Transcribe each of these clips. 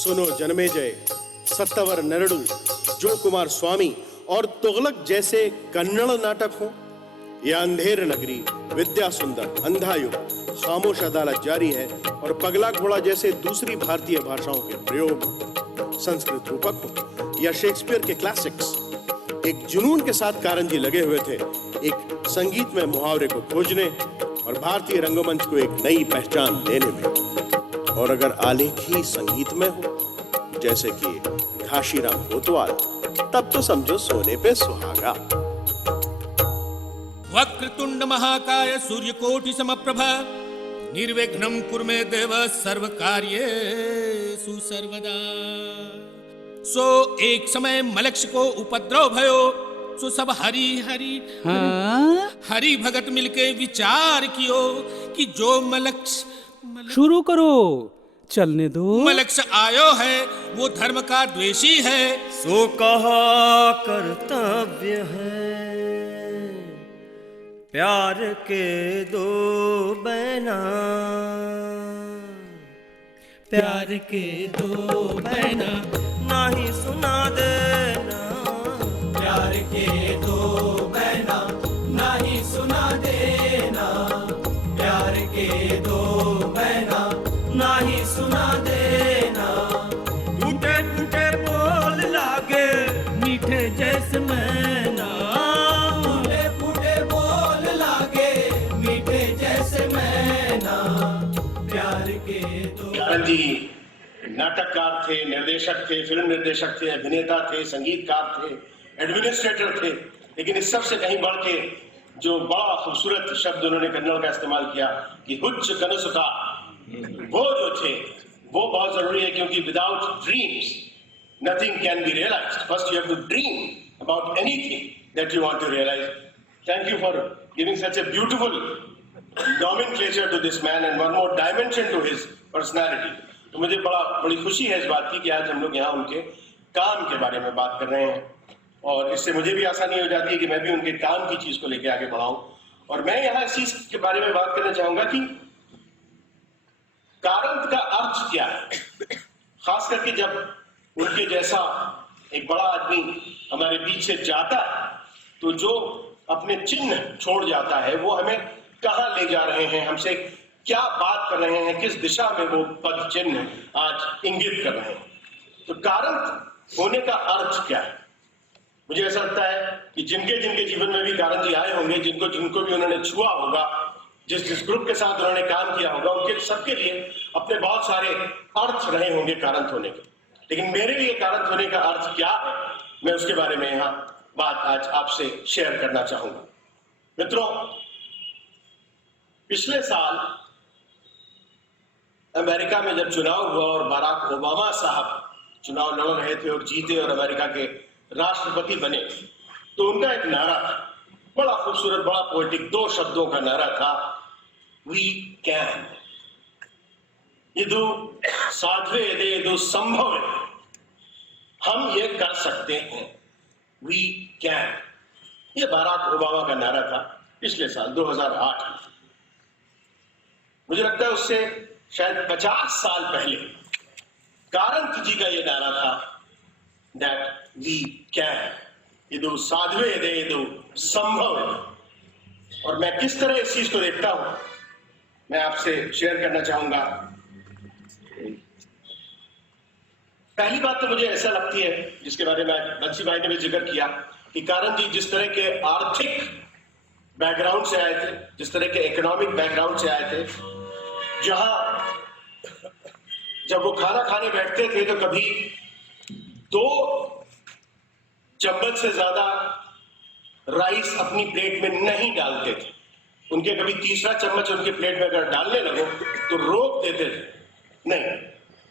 सुनो जन्मेजय, सत्तवर नरडू, जो कुमार स्वामी और तुगलक जैसे कन्नड़ नाटक हो, या अंधेर नगरी, विद्या सुंदर, अंधा युग, खामोश अदालत जारी है और पगला घोड़ा जैसे दूसरी भारतीय भाषाओं के प्रयोग, संस्कृत रूपक हो या शेक्सपियर के क्लासिक्स, एक जुनून के साथ कारंजी लगे हुए थे एक संगीत में मुहावरे को खोजने और भारतीय रंगमंच को एक नई पहचान देने में। और अगर आलेख ही संगीत में हो, जैसे कि घाशीराम कोतवाल, तब तो समझो सोने पे सुहागा। वक्रतुंड महाकाय सूर्यकोटि समप्रभा निर्विघ्नं कुरु मे देव सर्वकार्येषु सर्वदा। सो एक समय मलक्ष को उपद्रव भयो, सो सब हरि हरि हरि भगत मिलके विचार कियो कि जो मलक्ष शुरू करो, चलने दो। मलक्ष आयो है वो धर्म का द्वेषी है, सो कहा कर्तव्य है प्यार के दो बहना, प्यार के दो बहना नहीं सुना देना, प्यार के दो बहना नहीं सुना देना, प्यार के दो बहना नहीं सुना देना। टूटे टूटे बोल लागे मीठे जैसे मैना, फूटे फूटे बोल लागे मीठे जैसे मैना, प्यार के दो। कारंजी नाटककार थे, निर्देशक थे, फिल्म निर्देशक थे, अभिनेता थे, संगीतकार थे, एडमिनिस्ट्रेटर थे, लेकिन इस सब से कहीं बढ़ के जो बड़ा खूबसूरत शब्द उन्होंने कन्नड़ का इस्तेमाल किया कि हुच्च कनसुका, वो जो थे वो बहुत जरूरी है, क्योंकि without dreams nothing can be realised. First you have to dream about anything that you want to realise. Thank you for giving such a beautiful nomenclature to this man and one more dimension to his personality। तो मुझे बड़ी खुशी है इस बात की कि आज हम लोग यहाँ उनके काम के बारे में बात कर रहे हैं, और इससे मुझे भी आसानी हो जाती है कि मैं भी उनके काम की चीज को लेके आगे बढ़ाऊं। और मैं यहाँ इस चीज के बारे में बात करना चाहूंगा कि कारंत का अर्थ क्या है, खास करके जब उनके जैसा एक बड़ा आदमी हमारे बीच से जाता है, तो जो अपने चिन्ह छोड़ जाता है वो हमें कहाँ ले जा रहे हैं, हमसे क्या बात कर रहे हैं, किस दिशा में वो पद चिन्ह आज इंगित कर रहे हैं। तो कारंत होने का अर्थ क्या है? मुझे ऐसा लगता है कि जिनके जिनके जीवन में भी कारंत जी आए होंगे, जिनको भी उन्होंने छुआ होगा, जिस ग्रुप के साथ उन्होंने काम किया होगा, उनके सबके लिए अपने बहुत सारे अर्थ रहे होंगे कारंत होने के। लेकिन मेरे लिए कारंत होने का अर्थ क्या है, मैं उसके बारे में यहाँ बात आज आपसे शेयर करना चाहूंगा। मित्रों, पिछले साल अमेरिका में जब चुनाव हुआ और बराक ओबामा साहब चुनाव लड़ रहे थे और जीते और अमेरिका के राष्ट्रपति बने, तो उनका एक नारा था, बड़ा खूबसूरत, बड़ा पोएटिक, 2 शब्दों का नारा था, वी कैन। यदु साध्वे यदि यदु संभव है, हम ये कर सकते हैं, वी कैन। ये बराक ओबामा का नारा था पिछले साल 2008 में। मुझे लगता है उससे शायद 50 साल पहले कारंत जी का ये नारा था, दैट वी कैन, यदु साध्वे यदि यदु संभव है। और मैं किस तरह इस चीज को देखता हूं, मैं आपसे शेयर करना चाहूंगा। पहली बात तो मुझे ऐसा लगती है, जिसके बारे में बंसी भाई ने भी जिक्र किया, कि कारंत जी जिस तरह के आर्थिक बैकग्राउंड से आए थे, जिस तरह के इकोनॉमिक बैकग्राउंड से आए थे, जहां जब वो खाना खाने बैठते थे तो कभी 2 चम्मच से ज्यादा राइस अपनी प्लेट में नहीं डालते थे। उनके कभी तीसरा चम्मच उनकी प्लेट में अगर डालने लगो तो रोक देते थे, नहीं।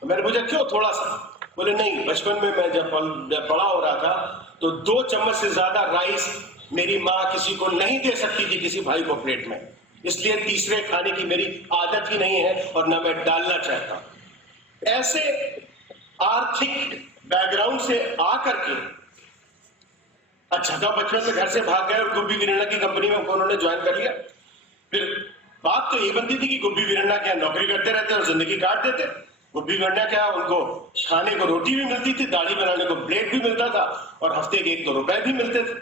तो मैंने पूछा क्यों, थोड़ा सा? बोले नहीं, बचपन में मैं जब बड़ा हो रहा था तो 2 चम्मच से ज्यादा राइस मेरी माँ किसी को नहीं दे सकती थी, किसी भाई को प्लेट में, इसलिए तीसरे खाने की मेरी आदत ही नहीं है और ना मैं डालना चाहता। ऐसे आर्थिक बैकग्राउंड से आकर के अच्छा तो बचपन में घर से भाग गए और गुब्बी वीरण्णा की कंपनी में उन्होंने ज्वाइन कर लिया। फिर बात तो ये बनती थी कि गुब्बी वीरण्णा क्या नौकरी करते रहते और जिंदगी काट देते, गुब्बी वीरना क्या, उनको खाने को रोटी भी मिलती थी, दाढ़ी बनाने को ब्लेड भी मिलता था और हफ्ते के 1-2 रुपए भी मिलते थे।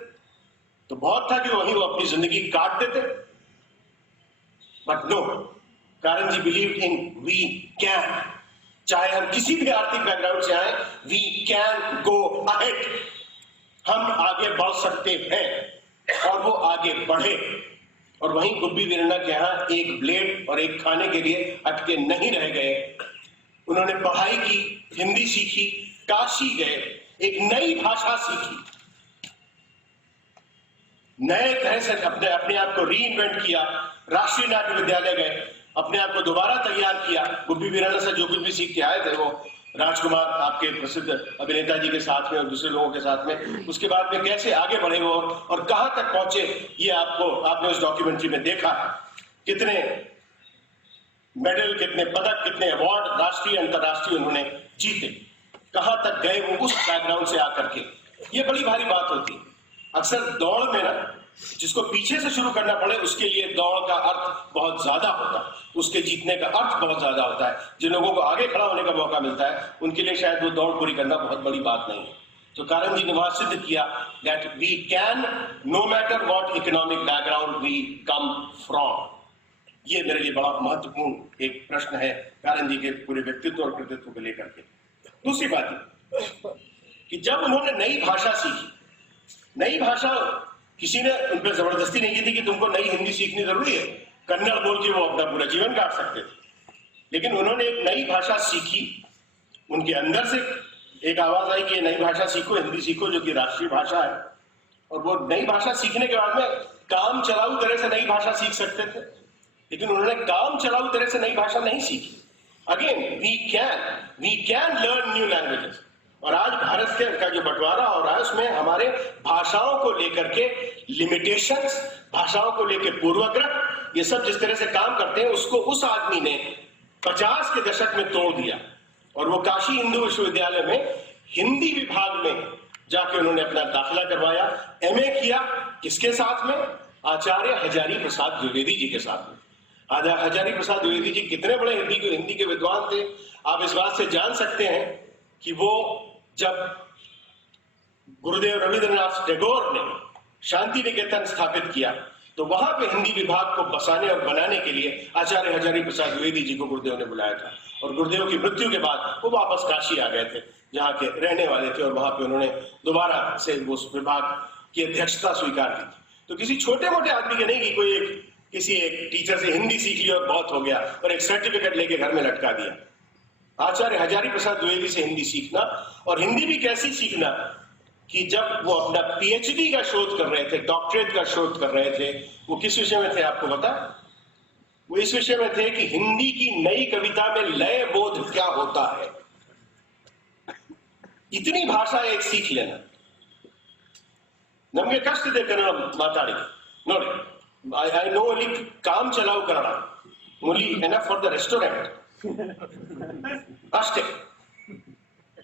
तो बहुत था कि वहीं वो अपनी जिंदगी काट देते। बट नो, कारण जी बिलीव इन वी कैन। चाहे हम किसी भी आर्थिक बैकग्राउंड से आए, वी कैन गो अहेड। हम आगे बढ़ सकते हैं और वो आगे बढ़े। और वहीं गुब्बी वीरना के यहां एक ब्लेड और एक खाने के लिए अटके नहीं रह गए। उन्होंने पढ़ाई की, हिंदी सीखी, काशी गए, एक नई भाषा सीखी, नए तरह से अपने आप को रीइन्वेंट किया, राष्ट्रीय नाट्य विद्यालय गए, अपने आप को दोबारा तैयार किया। गुब्बी वीरना से जो कुछ भी सीख के आए थे वो राजकुमार आपके प्रसिद्ध अभिनेता जी के साथ में और दूसरे लोगों के साथ में, उसके बाद में कैसे आगे बढ़े वो और कहां तक पहुंचे, ये आपने उस डॉक्यूमेंट्री में देखा। कितने मेडल, कितने पदक, कितने अवार्ड राष्ट्रीय अंतर्राष्ट्रीय उन्होंने जीते, कहां तक गए वो उस बैकग्राउंड से आकर के। ये बड़ी भारी बात होती है। अक्सर दौड़ में ना, जिसको पीछे से शुरू करना पड़े उसके लिए दौड़ का अर्थ बहुत ज्यादा होता है, उसके जीतने का अर्थ बहुत ज्यादा होता है। जिन लोगों को आगे खड़ा होने का मौका मिलता है उनके लिए शायद वो दौड़ पूरी करना बहुत बड़ी बात नहीं है। तो कारण जी ने वहां सिद्ध किया that we can, no matter what economic background we come from. ये मेरे लिए बड़ा महत्वपूर्ण एक प्रश्न है कारण जी के पूरे व्यक्तित्व और कृतित्व को लेकर के। दूसरी बात कि जब उन्होंने नई भाषा सीखी, नई भाषा किसी ने उन पर जबरदस्ती नहीं की थी कि तुमको नई हिंदी सीखनी जरूरी है, कन्नड़ बोल के वो अपना पूरा जीवन काट सकते थे। लेकिन उन्होंने एक नई भाषा सीखी, उनके अंदर से एक आवाज आई कि ये नई भाषा सीखो, हिंदी सीखो जो कि राष्ट्रीय भाषा है। और वो नई भाषा सीखने के बाद में काम चलाऊ तरह से नई भाषा सीख सकते थे, लेकिन उन्होंने काम चलाऊ तरह से नई भाषा नहीं सीखी। Again we can learn new languages. और आज भारत के का जो बंटवारा हो रहा है उसमें हमारे भाषाओं को लेकर के लिमिटेशंस, भाषाओं को लेकर पूर्वाग्रह, ये सब जिस तरह से काम करते हैं उसको उस आदमी ने 50 के दशक में तोड़ दिया। और वो काशी हिंदू विश्वविद्यालय में हिंदी विभाग में जाके उन्होंने अपना दाखिला करवाया, एमए किया। किसके साथ में? आचार्य हजारी प्रसाद द्विवेदी जी के साथ में। हजारी प्रसाद द्विवेदी जी कितने बड़े हिंदी के विद्वान थे, आप इस बात से जान सकते हैं कि वो जब गुरुदेव रविंद्रनाथ टैगोर ने शांति निकेतन स्थापित किया तो वहां पे हिंदी विभाग को बसाने और बनाने के लिए आचार्य हजारी प्रसाद द्विवेदी जी को गुरुदेव ने बुलाया था। और गुरुदेव की मृत्यु के बाद वो वापस काशी आ गए थे, जहाँ के रहने वाले थे, और वहां पे उन्होंने दोबारा से उस विभाग की अध्यक्षता स्वीकार की थी। तो किसी छोटे मोटे आदमी के नहीं कि कोई किसी एक टीचर से हिंदी सीख ली और बहुत हो गया और एक सर्टिफिकेट लेके घर में लटका दिया। आचार्य हजारी प्रसाद द्विवेदी से हिंदी सीखना, और हिंदी भी कैसी सीखना कि जब वो अपना पीएचडी का शोध कर रहे थे, डॉक्टरेट का शोध कर रहे थे, वो किस विषय में थे आपको पता? वो इस विषय में थे कि हिंदी की नई कविता में लय बोध क्या होता है। इतनी भाषा एक सीख लेना नಮಗೆ ಕಷ್ಟ ಇದೆ ಕನ್ನಡ ಮಾತಾಡಿ ನೋಡಿ. I know only काम चलाओ Kannada, only enough for the restaurant. Ashte.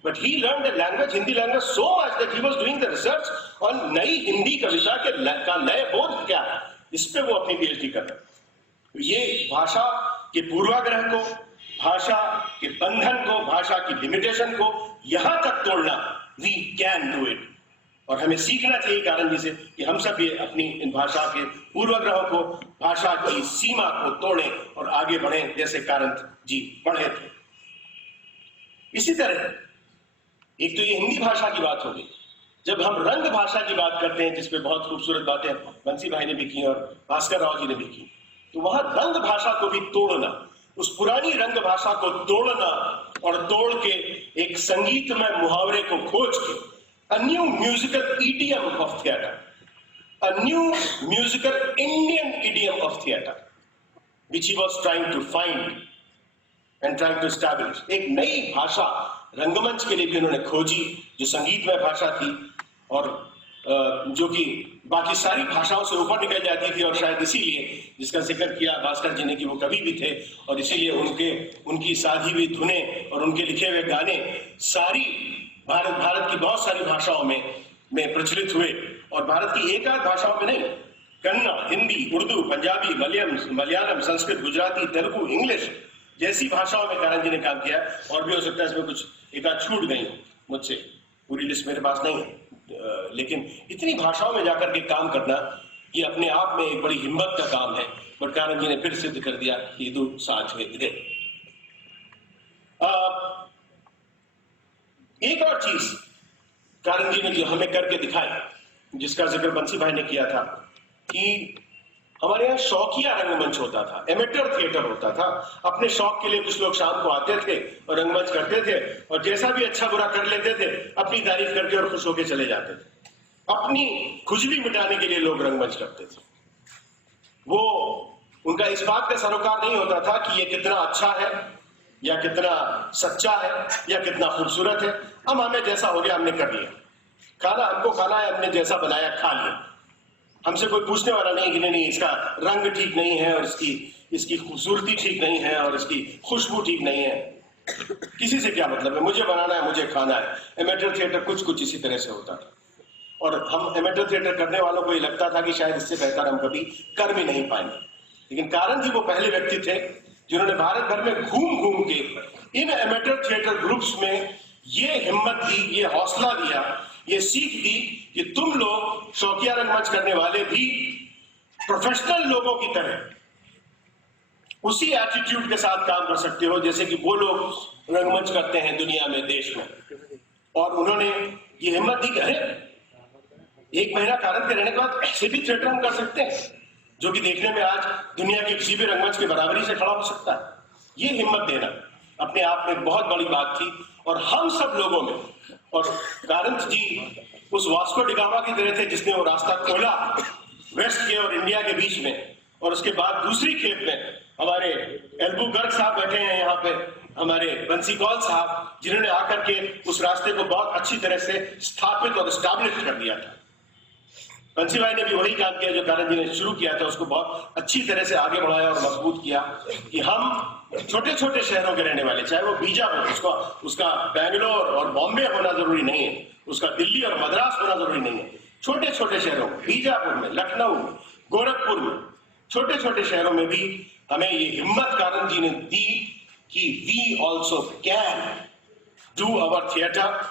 But he learned the language, Hindi language, so much that he was doing the research on नई हिंदी कविता के का नए बोध क्या है, इस पे वो अपनी पीएचडी कर रहे हैं। ये भाषा के पूर्वाग्रह को, भाषा के बंधन को, भाषा की लिमिटेशन को यहां तक तोड़ना, वी कैन डू इट। और हमें सीखना चाहिए कारण जी से कि हम सब ये अपनी इन भाषा के पूर्वाग्रहों को, भाषा की सीमा को तोड़ें और आगे बढ़ें जैसे कारंत जी बढ़े थे। इसी तरह एक तो ये हिंदी भाषा की बात होगी। जब हम रंग भाषा की बात करते हैं, जिसपे बहुत खूबसूरत बातें बंसी भाई ने भी की और भास्कर राव जी ने भी की, तो वहां रंग भाषा को भी तोड़ना, उस पुरानी रंग भाषा को तोड़ना और तोड़ के एक संगीतमय मुहावरे को खोज के a new musical idiom of theater, a new musical Indian idiom of theater, which he was trying to find and trying to establish. एक नई भाषा रंगमंच के लिए भी उन्होंने खोजी जो संगीतमय भाषा थी और जो कि बाकी सारी भाषाओं से ऊपर निकल जाती थी। और शायद इसीलिए, जिसका जिक्र किया भास्कर जी ने कि वो कवि भी थे, और इसीलिए उनकी साधी हुई धुनें और उनके लिखे हुए गाने सारी भारत की बहुत सारी भाषाओं में प्रचलित हुए। और भारत की एक आध भाषाओं में नहीं, कन्नड़, हिंदी, उर्दू, पंजाबी, मलयालम, संस्कृत, गुजराती, तेलुगु, इंग्लिश, जैसी भाषाओं में कारण जी ने काम किया, और भी हो सकता है इसमें कुछ एक आध छूट गई हो मुझसे, पूरी लिस्ट मेरे पास नहीं है, लेकिन इतनी भाषाओं में जाकर के काम करना ये अपने आप में एक बड़ी हिम्मत का काम है। पर कारण जी ने फिर सिद्ध कर दिया कि दो साथ में गए। एक और चीज कारण जी ने जो हमें करके दिखाई, जिसका जिक्र बंसी भाई ने किया था, कि हमारे यहाँ शौकिया रंगमंच होता था, एमेटर थिएटर होता था। अपने शौक के लिए कुछ लोग शाम को आते थे और रंगमंच करते थे, और जैसा भी अच्छा बुरा कर लेते थे अपनी तारीफ करके और खुश होकर चले जाते थे। अपनी खुजली मिटाने के लिए लोग रंगमंच करते थे। वो उनका इस बात का सरोकार नहीं होता था कि ये कितना अच्छा है या कितना सच्चा है या कितना खूबसूरत है। अब हमें जैसा हो गया हमने कर लिया, खाना हमको खाना है, हमने जैसा बनाया खा लिया। हमसे कोई पूछने वाला नहीं कि नहीं इसका रंग ठीक नहीं है और इसकी खूबसूरती ठीक नहीं है और इसकी खुशबू ठीक नहीं है। किसी से क्या मतलब है, मुझे बनाना है, मुझे खाना है। एमेटर थिएटर कुछ इसी तरह से होता था, और हम एमेटर थिएटर करने वालों को ये लगता था कि शायद इससे बेहतर हम कभी कर भी नहीं पाएंगे। लेकिन कारण जी वो पहले व्यक्ति थे जिन्होंने भारत भर में घूम घूम के इन एमेटर थिएटर ग्रुप्स में ये हिम्मत दी, ये हौसला दिया, ये सीख दी कि तुम लोग शौकिया रंगमंच करने वाले भी प्रोफेशनल लोगों की तरह उसी एटीट्यूड के साथ काम कर सकते हो जैसे कि वो लोग रंगमंच करते हैं दुनिया में, देश में। और उन्होंने ये हिम्मत दी कि अरे एक महीना कारण के रहने के बाद ऐसे भी थिएटर हम कर सकते हैं जो कि देखने में आज दुनिया के किसी भी रंगमंच के बराबरी से खड़ा हो सकता है। ये हिम्मत देना अपने आप में बहुत बड़ी बात थी। और हम सब लोगों में, और कारंत जी उस वास्को डिगामा की तरह थे जिसने वो रास्ता खोला वेस्ट के और इंडिया के बीच में। और उसके बाद दूसरी खेप में हमारे एल्बू गर्ग साहब बैठे हैं यहाँ पे, हमारे बंसी कौल साहब, जिन्होंने आकर के उस रास्ते को बहुत अच्छी तरह से स्थापित और एस्टैब्लिश कर दिया था। बंसी भाई ने भी वही काम किया जो कारण जी ने शुरू किया था, उसको बहुत अच्छी तरह से आगे बढ़ाया और मजबूत किया कि हम छोटे छोटे शहरों के रहने वाले, चाहे वो बीजापुर, उसका बेंगलोर और बॉम्बे होना जरूरी नहीं है, उसका दिल्ली और मद्रास होना जरूरी नहीं है। छोटे छोटे शहरों में, बीजापुर में, लखनऊ में, गोरखपुर में, छोटे छोटे शहरों में भी हमें ये हिम्मत कारण जी ने दी कि we also can do our theatre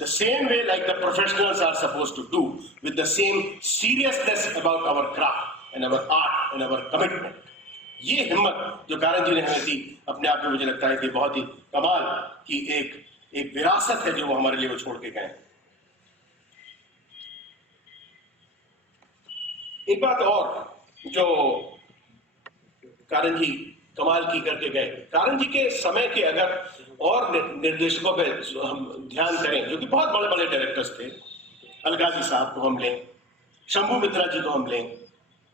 the same way like the professionals are supposed to do, with the same seriousness about our craft and our art and our commitment. ये हिम्मत जो कारण जी ने हमें दी, अपने आप में मुझे लगता है कि बहुत ही कमाल की एक विरासत है जो वो हमारे लिए वो छोड़ के गए। एक बात और जो कारण जी कमाल की करके गए, कारण जी के समय के अगर और निर्देशकों पे हम ध्यान करें जो कि बहुत बड़े बड़े डायरेक्टर्स थे, अलगाजी साहब को हम लें, शंभू मित्रा जी को हम लें,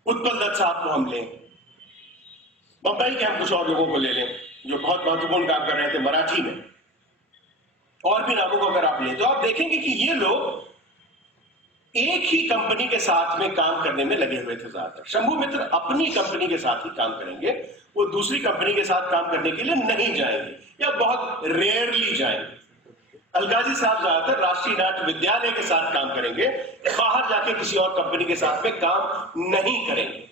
उत्पल दत्त साहब को हम लें, बंबई के हम कुछ और लोगों को ले लें जो बहुत महत्वपूर्ण काम कर रहे थे मराठी में, और भी नामों को अगर आप लें तो आप देखेंगे कि ये लोग एक ही कंपनी के साथ में काम करने में लगे हुए थे ज्यादातर। शंभू मित्र अपनी कंपनी के साथ ही काम करेंगे, वो दूसरी कंपनी के साथ काम करने के लिए नहीं जाएंगे या बहुत रेयरली जाएंगे। अलगाजी साहब ज्यादातर राष्ट्रीय नाट्य विद्यालय के साथ काम करेंगे, बाहर जाके किसी और कंपनी के साथ में काम नहीं करेंगे।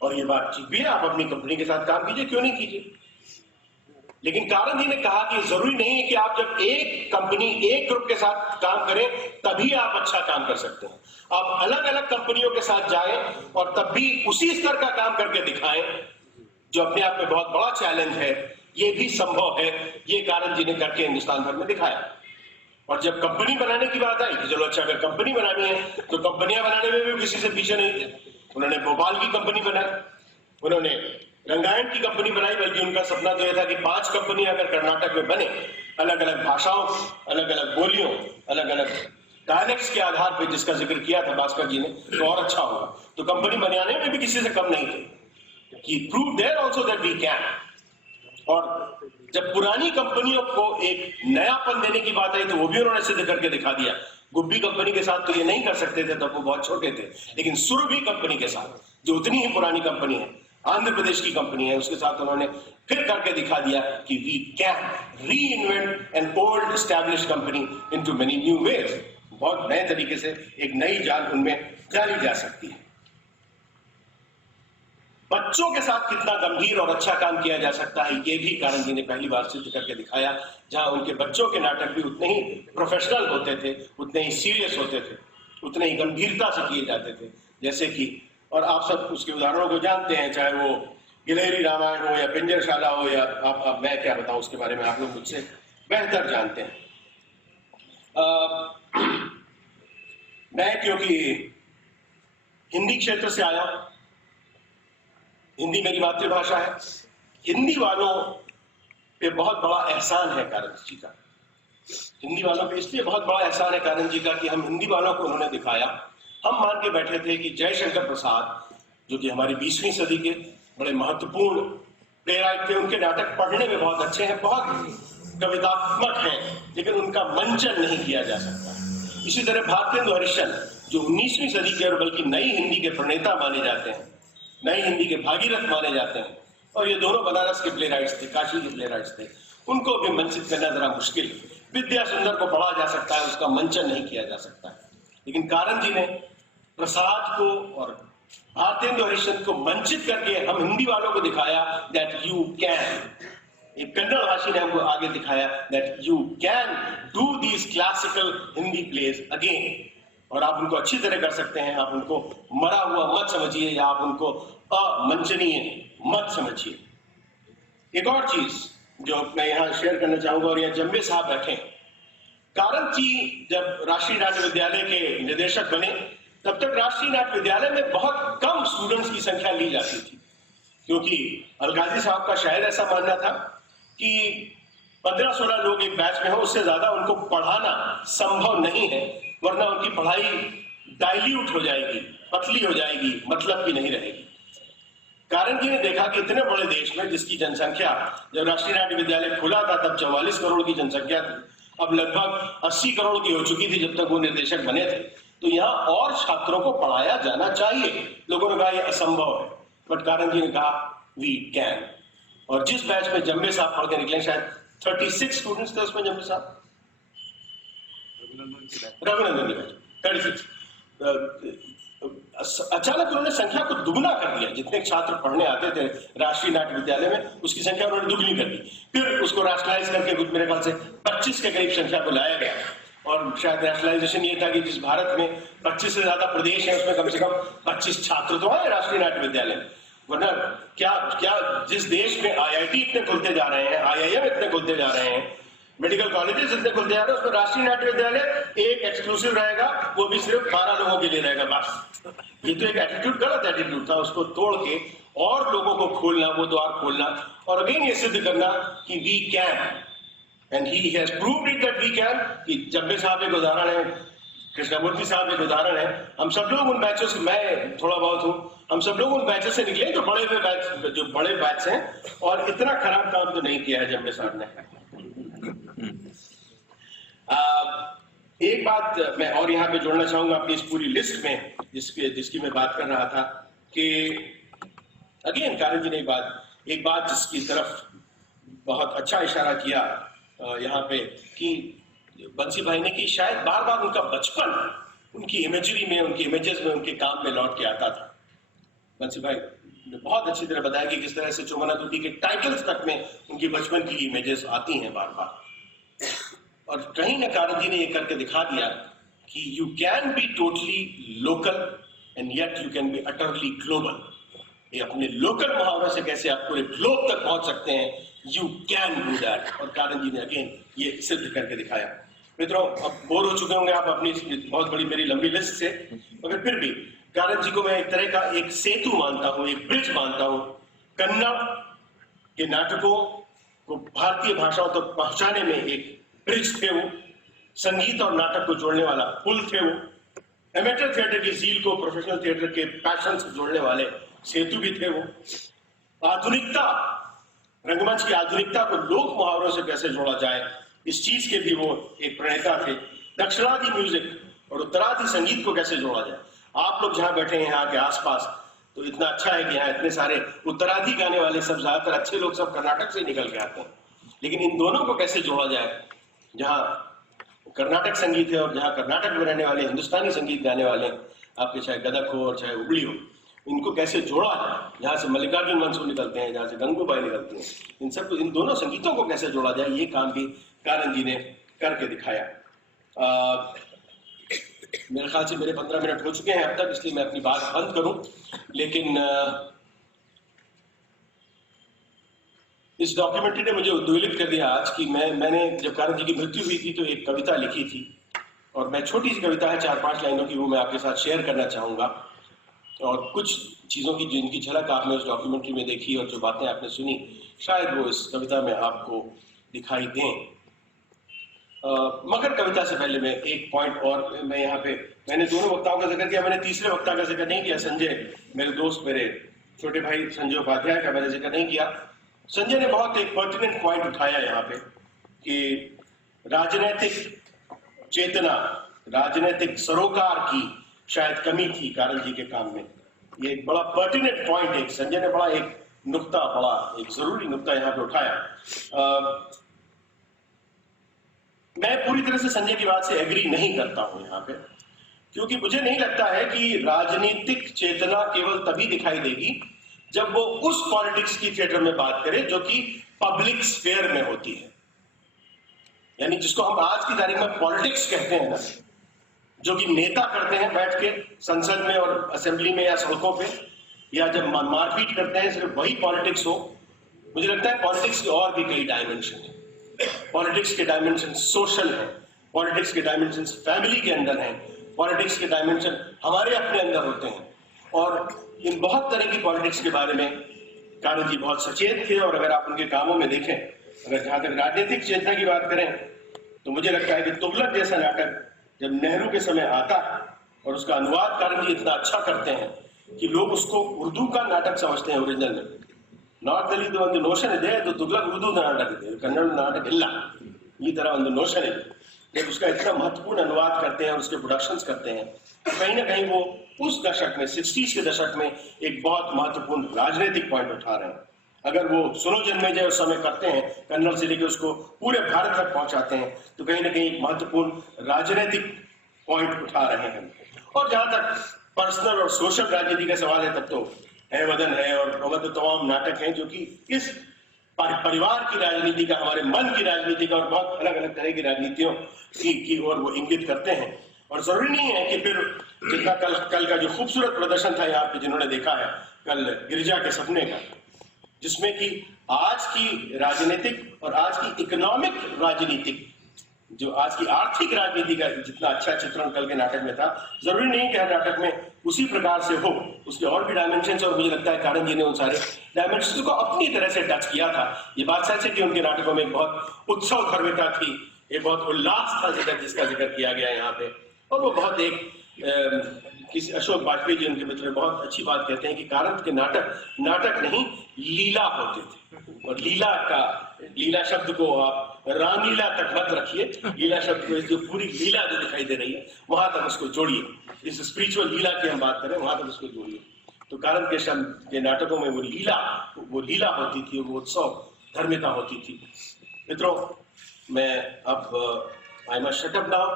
और ये बात ठीक भी है, आप अपनी कंपनी के साथ काम कीजिए, क्यों नहीं कीजिए। लेकिन कारण जी ने कहा कि जरूरी नहीं है कि आप जब एक कंपनी, एक ग्रुप के साथ काम करें तभी आप अच्छा काम कर सकते हैं। आप अलग अलग कंपनियों के साथ जाएं और तब भी उसी स्तर का काम करके दिखाएं, जो अपने आप में बहुत बड़ा चैलेंज है। ये भी संभव है, ये कारण जी ने करके हिंदुस्तान भर में दिखाया। और जब कंपनी बनाने की बात आई कि चलो अच्छा अगर कंपनी बनानी है तो कंपनियां बनाने में भी किसी से पीछे नहीं थे। उन्होंने भोपाल की कंपनी बनाई, उन्होंने रंगायण की कंपनी बनाई, बल्कि उनका सपना तो यह था कि 5 कंपनियां अगर कर्नाटक में बने, अलग अलग भाषाओं, अलग अलग बोलियों, अलग अलग डायलेक्ट्स के आधार पर, जिसका जिक्र किया था भास्कर जी ने, तो और अच्छा होगा। तो कंपनी बनाने में भी किसी से कम नहीं थे कि prove there also that we can. और जब पुरानी कंपनियों को एक नयापन देने की बात आई तो वो भी उन्होंने सिद्ध करके दिखा दिया। गुब्बी कंपनी के साथ तो ये नहीं कर सकते थे, तब वो बहुत छोटे थे, लेकिन सुरभि कंपनी के साथ, जो उतनी ही पुरानी कंपनी है, आंध्र प्रदेश की कंपनी है, उसके साथ उन्होंने फिर करके दिखा दिया कि we can reinvent an old established company into many new ways. बहुत नए तरीके से एक नई जान उनमें डाली जा सकती है। बच्चों के साथ कितना गंभीर और अच्छा काम किया जा सकता है, ये भी कारंत जी ने पहली बार सिद्ध करके दिखाया। जहां उनके बच्चों के नाटक भी उतने ही प्रोफेशनल होते थे, उतने ही सीरियस होते थे, उतने ही गंभीरता से किए जाते थे। जैसे कि, और आप सब उसके उदाहरणों को जानते हैं, चाहे वो गिलहरी रामायण हो या पिंजरशाला हो, या आप मैं क्या बताऊं उसके बारे में, आप लोग मुझसे बेहतर जानते हैं। मैं क्योंकि हिंदी क्षेत्र से आया हूं, हिंदी मेरी मातृभाषा है, हिंदी वालों पे बहुत बड़ा एहसान है कारंत जी का। हिंदी वालों पे इसलिए बहुत बड़ा एहसान है कारंत जी का कि हम हिंदी वालों को उन्होंने दिखाया। हम मान के बैठे थे कि जयशंकर प्रसाद, जो कि हमारी 20वीं सदी के बड़े महत्वपूर्ण प्लेराइट थे, उनके नाटक पढ़ने में बहुत अच्छे हैं, बहुत कवितात्मक हैं, लेकिन उनका मंचन नहीं किया जा सकता। इसी तरह भारतेंदु हरिश्चंद्र, जो 19वीं सदी के और बल्कि नई हिंदी के प्रणेता माने जाते हैं, नई हिंदी के भागीरथ माने जाते हैं, और ये दोनों बनारस के प्लेराइट्स थे, काशी के प्लेराइट्स थे, उनको भी मंचित करना जरा मुश्किल। विद्या सुंदर को पढ़ा जा सकता है, उसका मंचन नहीं किया जा सकता है, लेकिन कारंत जी ने प्रसाद को और भारतेंदु हरिश्चंद्र को मंचित करके हम हिंदी वालों को दिखाया दैट यू कैन। एक कन्नड़ भाषी ने हमको आगे दिखाया that you can do these classical Hindi plays again. और आप उनको अच्छी तरह कर सकते हैं, आप उनको मरा हुआ मत समझिए, या आप उनको अमंचनीय मत समझिए। एक और चीज जो मैं यहाँ शेयर करना चाहूंगा, और यहाँ जम्बे साहब बैठे हैं, कारंत जी जब राष्ट्रीय नाट्य विद्यालय के निदेशक बने, तब तक राष्ट्रीय नाट्य विद्यालय में बहुत कम स्टूडेंट्स की संख्या ली जाती थी, क्योंकि अलगाजी साहब का शायद ऐसा मानना था कि 15-16 लोग एक बैच में हो, उससे ज्यादा उनको पढ़ाना संभव नहीं है, वरना उनकी पढ़ाई डाइल्यूट हो जाएगी, पतली हो जाएगी, मतलब की नहीं रहेगी। कारंत जी ने देखा कि इतने बड़े देश में, जिसकी जनसंख्या, जब राष्ट्रीय नाट्य विद्यालय खुला था तब 44 करोड़ की जनसंख्या थी, अब लगभग 80 करोड़ की हो चुकी थी जब तक वो निर्देशक बने थे, तो यहाँ और छात्रों को पढ़ाया जाना चाहिए। लोगों ने कहा यह असंभव है, बट कारंत जी ने कहा वी कैन। और जिस बैच में जम्बे साहब पढ़ के निकले, शायद 36 स्टूडेंट्स थे उसमें, जम्बे साहब रघुनंदन के बैच 36, अचानक उन्होंने संख्या को दुगना कर दिया। जितने छात्र पढ़ने आते थे राष्ट्रीय नाट्य विद्यालय में, उसकी संख्या उन्होंने दुगनी कर दी। फिर उसको राष्ट्रलाइज करके कुछ मेरे ख्याल से 25 के करीब संख्या को लाया गया। और शायद रैशनलाइजेशन ये था कि जिस भारत में 25 से ज्यादा प्रदेश है, उसमें कम से कम 25 छात्र तो आए राष्ट्रीय नाट्य विद्यालय में। वरना क्या जिस देश में IIT इतने खुलते जा रहे हैं, IIM इतने खुलते जा रहे हैं, मेडिकल कॉलेजेस इतने खुलते जा रहे हैं, उसमें राष्ट्रीय नाट्य विद्यालय एक एक्सक्लूसिव रहेगा, वो भी सिर्फ 12 लोगों के लिए रहेगा बस। ये तो एक एटीट्यूड, गलत एटीट्यूड था, उसको तोड़ के और लोगों को खोलना, वो द्वार खोलना, और अगेन ये सिद्ध करना कि we can, and he has proved it that we can. कि जब्बे साहब एक उदाहरण है, कृष्णमूर्ति साहब एक उदाहरण है। हम सब लोग उन बैचों से, मैं थोड़ा बहुत हूं, हम सब लोग उन बैचों से निकले जो बड़े बैच हैं, और इतना खराब काम तो नहीं किया है जब्बे साहब ने। एक बात मैं और यहाँ पे जोड़ना चाहूंगा अपनी इस पूरी लिस्ट में, जिसकी मैं बात कर रहा था, कि अगेन कारंत जी ने एक बात जिसकी तरफ बहुत अच्छा इशारा किया यहाँ पे, कि बंसी भाई ने, कि शायद बार बार उनका बचपन उनकी इमेजरी में, उनकी इमेजेस में, उनके काम में लौट के आता था। बंसी भाई ने बहुत अच्छी तरह बताया कि किस तरह से चोमना दूती के टाइटल्स तक में उनकी बचपन की इमेजेस आती हैं बार बार। और कहीं ना कारंत जी ने ये करके दिखा दिया कि you can be totally local and yet you can be utterly global. ये अपने लोकल मुहावरे से कैसे आप पूरे ग्लोब तक पहुंच सकते हैं, यू कैन डू दैट। और कारंत जी ने अगेन ये सिद्ध करके दिखाया। मित्रों, अब बोर हो चुके होंगे आप अपनी बहुत बड़ी मेरी लंबी लिस्ट से, मगर फिर भी कारंत जी को मैं एक तरह का एक सेतु मानता हूं, एक ब्रिज मानता हूं। कन्नड़ के नाटकों को भारतीय भाषाओं तक पहुंचाने में एक ब्रिज थे वो, संगीत और नाटक को जोड़ने वाला पुल थे वो, एमेटर थिएटर की झील को प्रोफेशनल थिएटर के पैशन से जोड़ने वाले सेतु भी थे वो, आधुनिकता, रंगमंच की आधुनिकता को लोक मुहावरों से कैसे जोड़ा जाए, इस चीज के भी वो एक प्रणेता थे। दक्षिणादि म्यूजिक और उत्तरादि संगीत को कैसे जोड़ा जाए। आप लोग जहां बैठे हैं यहाँ के आसपास, तो इतना अच्छा है कि यहाँ इतने सारे उत्तरादि गाने वाले, सब ज्यादातर अच्छे लोग सब कर्नाटक से निकल के आते हैं, लेकिन इन दोनों को कैसे जोड़ा जाए। जहां कर्नाटक संगीत है और जहां कर्नाटक में रहने वाले हिंदुस्तानी संगीत गाने वाले, आपके चाहे गदक हो और चाहे उगली हो, इनको कैसे जोड़ा जाए, जहाँ से मल्लिकार्जुन मंसूर निकलते हैं, जहाँ से गंगूबाई निकलती हैं, इन दोनों संगीतों को कैसे जोड़ा जाए, ये काम भी कारन जी ने करके दिखाया। मेरे ख्याल से मेरे 15 मिनट हो चुके हैं अब तक, इसलिए मैं अपनी बात बंद करूं। लेकिन इस डॉक्यूमेंट्री ने मुझे उद्वेलित कर दिया आज कि मैंने जब कारन जी की मृत्यु हुई थी तो एक कविता लिखी थी, और मैं छोटी सी कविता है 4-5 लाइनों की, वो मैं आपके साथ शेयर करना चाहूंगा। और कुछ चीज़ों की जिनकी झलक आपने उस डॉक्यूमेंट्री में देखी और जो बातें आपने सुनी, शायद वो इस कविता में आपको दिखाई दें। मगर कविता से पहले मैं एक पॉइंट और, मैं यहाँ पे मैंने दोनों वक्ताओं का जिक्र किया, मैंने तीसरे वक्ता का जिक्र नहीं किया। संजय, मेरे दोस्त, मेरे छोटे भाई संजय उपाध्याय का मैंने जिक्र नहीं किया। संजय ने बहुत एक पर्टिनेंट पॉइंट उठाया यहाँ पे कि राजनैतिक चेतना, राजनैतिक सरोकार की शायद कमी थी कारन जी के काम में। ये एक बड़ा पर्टिनेंट पॉइंट है, संजय ने बड़ा एक नुक्ता, बड़ा एक जरूरी नुक्ता यहाँ पे उठाया। मैं पूरी तरह से संजय की बात से एग्री नहीं करता हूं यहाँ पे, क्योंकि मुझे नहीं लगता है कि राजनीतिक चेतना केवल तभी दिखाई देगी जब वो उस पॉलिटिक्स की थिएटर में बात करे जो कि पब्लिक स्फेयर में होती है, यानी जिसको हम आज की तारीख में पॉलिटिक्स कहते हैं ना, जो कि नेता करते हैं बैठ के संसद में और असेंबली में या सड़कों पे, या जब मारपीट करते हैं, सिर्फ वही पॉलिटिक्स हो। मुझे लगता है पॉलिटिक्स के और भी कई डायमेंशन है। पॉलिटिक्स के डायमेंशन सोशल है, पॉलिटिक्स के डायमेंशन फैमिली के अंदर हैं, पॉलिटिक्स के डायमेंशन हमारे अपने अंदर होते हैं, और इन बहुत तरह की पॉलिटिक्स के बारे में कारन जी बहुत सचेत थे। और अगर आप उनके कामों में देखें, अगर जहां तक राजनीतिक चेतना की बात करें, तो मुझे लगता है कि तुगलक जैसा नाटक जब नेहरू के समय आता है और उसका अनुवाद कारन जी इतना अच्छा करते हैं कि लोग उसको उर्दू का नाटक समझते हैं ओरिजिनल में। ನಾಟ್ ದಲಿತ ಒಂದು ನೋಷನ್ ಇದೆ, ಅದು तुगलक उर्दू नाटक है, कन्नड़ नाटक इल्ला ये तरह ಒಂದು ನೋಷನ್ है। जब उसका इतना महत्वपूर्ण अनुवाद करते हैं और उसके प्रोडक्शंस करते हैं, तो कहीं ना कहीं वो उस दशक में, 60s के दशक में एक बहुत महत्वपूर्ण राजनीतिक पॉइंट उठा रहे हैं। अगर वो सुनो जन्मेजय उस समय करते हैं, कन्नड़ से लेकर उसको पूरे भारत तक पहुंचाते हैं, तो कहीं ना कहीं एक महत्वपूर्ण राजनीतिक पॉइंट उठा रहे हैं। और जहां तक पर्सनल और सोशल राजनीति का सवाल है, तब तो है वदन है और तो तमाम नाटक हैं जो कि इस परिवार की राजनीति का, हमारे मन की राजनीति का और बहुत अलग अलग तरह की राजनीतियों की ओर वो इंगित करते हैं। और जरूरी नहीं है कि फिर जितना कल का जो खूबसूरत प्रदर्शन था यहाँ पे, जिन्होंने देखा है कल गिरिजा के सपने का, जिसमें कि आज की राजनीतिक और आज की इकोनॉमिक राजनीतिक, जो आज की आर्थिक राजनीति का जितना अच्छा चित्रण कल के नाटक में था, जरूरी नहीं कि हर नाटक में उसी प्रकार से हो, उसके और भी डायमेंशंस। और मुझे लगता है कारन जी ने उन सारे डायमेंशंस को अपनी तरह से टच किया था। ये बात सच है कि उनके नाटकों में एक बहुत उत्सव धर्मिता थी, एक बहुत उल्लास था जिसका जिक्र किया गया यहाँ पे। और वो बहुत एक किसी अशोक वाजपेयी जी उनके मित्र बहुत अच्छी बात कहते हैं कि कारन के नाटक नहीं लीला होते थे। और लीला शब्द को आप रामलीला तक मत रखिए, लीला शब्द को जो पूरी लीला जो दिखाई दे रही है वहां तक उसको जोड़िए। इस स्पिरिचुअल लीला की हम बात करें, वहां तक उसको जोड़िए। तो कारन के शब्द के नाटकों में वो लीला होती थी, वो उत्सव धर्मिता होती थी। मित्रों, मैं अब I must shut up now.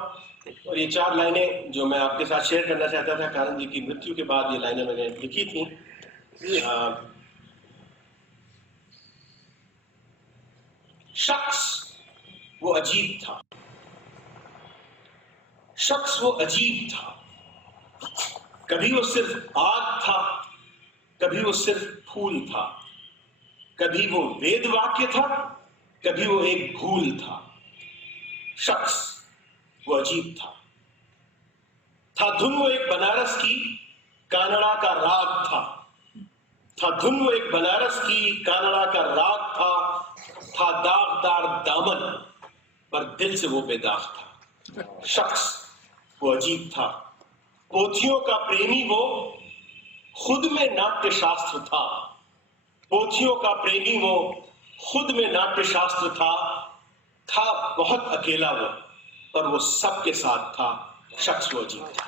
और ये 4 लाइनें जो मैं आपके साथ शेयर करना चाहता था कारन जी की मृत्यु के बाद, ये लाइनें मैंने लिखी थी। शख्स वो अजीब था, शख्स वो अजीब था। कभी वो सिर्फ आग था, कभी वो सिर्फ फूल था, कभी वो वेद वाक्य था, कभी वो एक भूल था। शख्स वो अजीब था धुन वो एक बनारस की कानड़ा का राग था धुन वो एक बनारस की कानड़ा का राग था दागदार दामन पर दिल से वो बेदाग था। शख्स वो अजीब था, पोथियों का प्रेमी वो, खुद में नाट्य शास्त्र था। पोथियों का प्रेमी वो, खुद में नाट्य शास्त्र था बहुत अकेला वो, पर वो सबके साथ था। शख्स वो अजीब था।